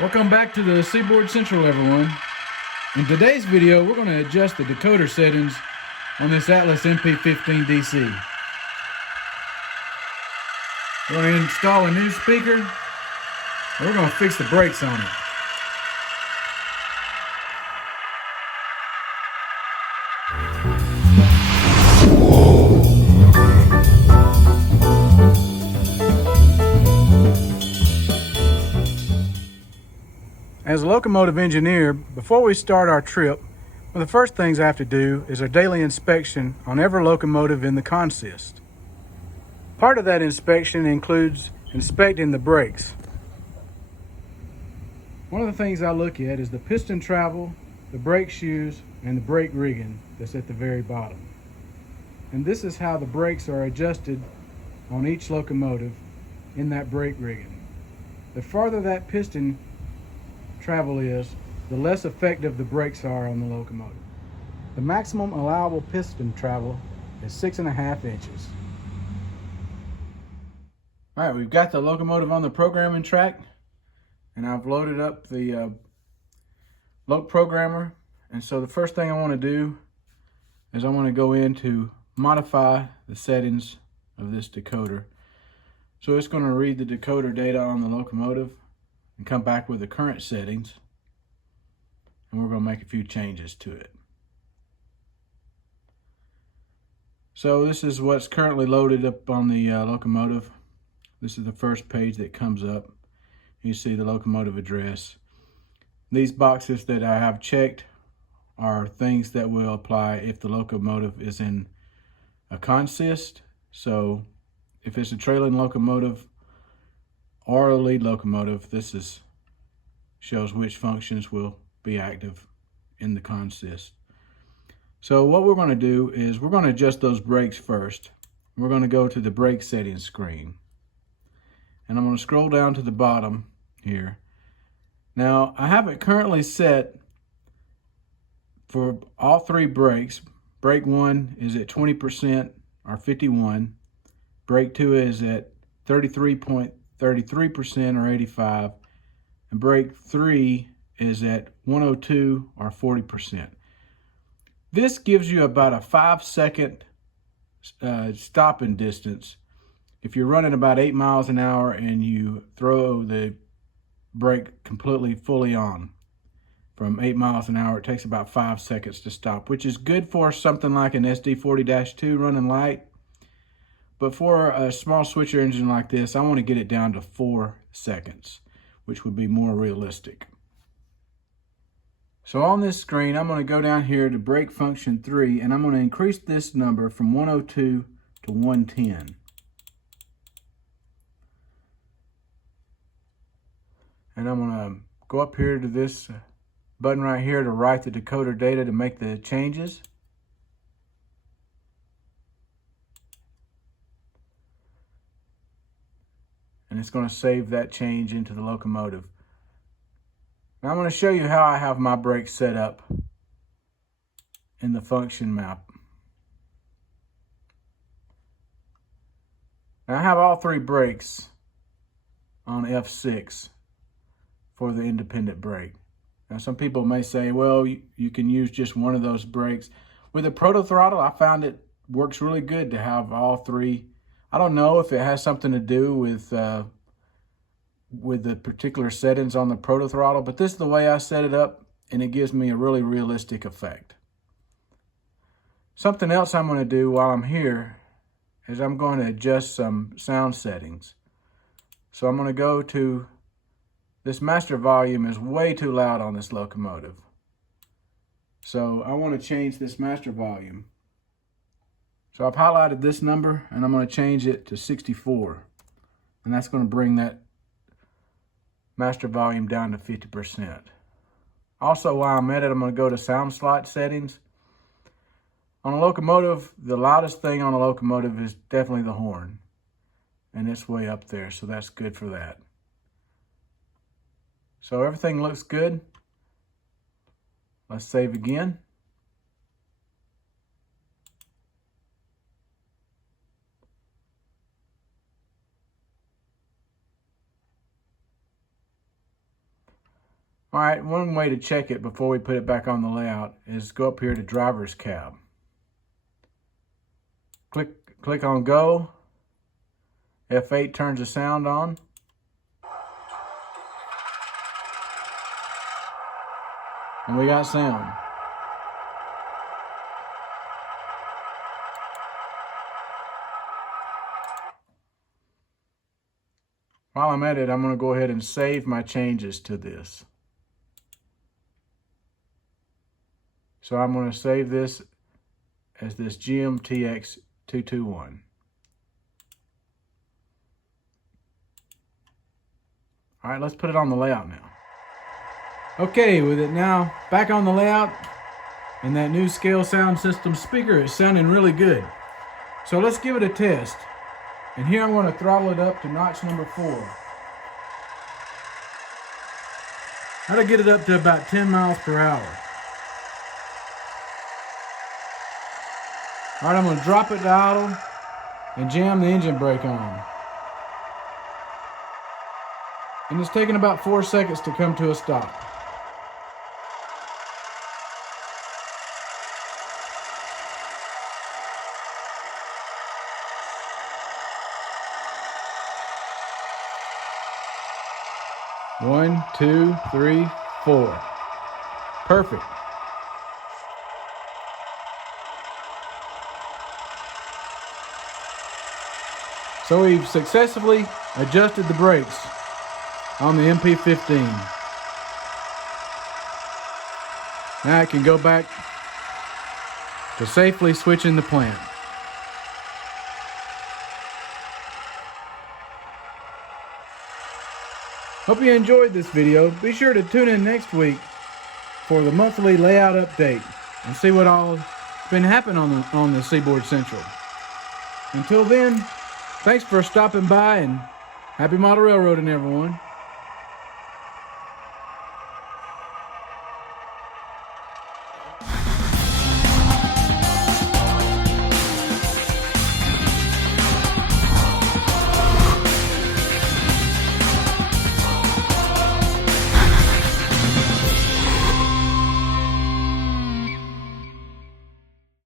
Welcome back to the Seaboard Central, everyone. In today's video, we're going to adjust the decoder settings on this Atlas MP15 DC. We're going to install a new speaker, and we're going to fix the brakes on it. As a locomotive engineer, before we start our trip, one of the first things I have to do is our daily inspection on every locomotive in the consist. Part of that inspection includes inspecting the brakes. One of the things I look at is the piston travel, the brake shoes, and the brake rigging that's at the very bottom. And this is how the brakes are adjusted on each locomotive in that brake rigging. The farther that piston travel is, the less effective the brakes are on the locomotive. The maximum allowable piston travel is 6.5 inches. All right, we've got the locomotive on the programming track, and I've loaded up the LokProgrammer. And so the first thing I want to do is I want to go in to modify the settings of this decoder. So it's going to read the decoder data on the locomotive and come back with the current settings, and we're going to make a few changes to it. So this is what's currently loaded up on the locomotive. This is the first page that comes up. You see the locomotive address. These boxes that I have checked are things that will apply if the locomotive is in a consist. So if it's a trailing locomotive or a lead locomotive, this shows which functions will be active in the consist. So what we're going to do is we're going to adjust those brakes first. We're going to go to the brake settings screen, and I'm going to scroll down to the bottom here. Now I have it currently set for all three brakes. Brake 1 is at 20% or 51. Brake 2 is at 33.33% or 85, and brake 3 is at 102 or 40%. This gives you about a 5-second stopping distance. If you're running about 8 miles an hour and you throw the brake completely fully on from 8 miles an hour, it takes about 5 seconds to stop, which is good for something like an SD40-2 running light. But for a small switcher engine like this, I want to get it down to 4 seconds, which would be more realistic. So on this screen, I'm going to go down here to brake function 3, and I'm going to increase this number from 102 to 110. And I'm going to go up here to this button right here to write the decoder data to make the changes. And it's going to save that change into the locomotive. Now I'm going to show you how I have my brakes set up in the function map. Now I have all three brakes on F6 for the independent brake. Now some people may say, well, you can use just one of those brakes. With a proto throttle, I found it works really good to have all three. I don't know if it has something to do with the particular settings on the proto throttle, but this is the way I set it up, and it gives me a really realistic effect. Something else I'm going to do while I'm here is I'm going to adjust some sound settings. So I'm going to go to this master volume is way too loud on this locomotive. So I want to change this master volume. So I've highlighted this number, and I'm going to change it to 64. And that's going to bring that master volume down to 50%. Also, while I'm at it, I'm going to go to sound slot settings. On a locomotive, the loudest thing on a locomotive is definitely the horn. And it's way up there, so that's good for that. So everything looks good. Let's save again. All right, one way to check it before we put it back on the layout is go up here to driver's cab. Click on go. F8 turns the sound on. And we got sound. While I'm at it, I'm going to go ahead and save my changes to this. So I'm going to save this as this GMTX221. All right, let's put it on the layout now. Okay, with it now back on the layout and that new Scale sound system speaker is sounding really good. So let's give it a test. And here I'm going to throttle it up to notch number 4. That'll get it up to about 10 miles per hour. All right, I'm going to drop it to idle and jam the engine brake on. And it's taking about 4 seconds to come to a stop. One, two, three, 4. Perfect. So we've successfully adjusted the brakes on the MP15. Now I can go back to safely switching the plant. Hope you enjoyed this video. Be sure to tune in next week for the monthly layout update and see what all has been happening on the Seaboard Central. Until then, thanks for stopping by and happy model railroading, everyone.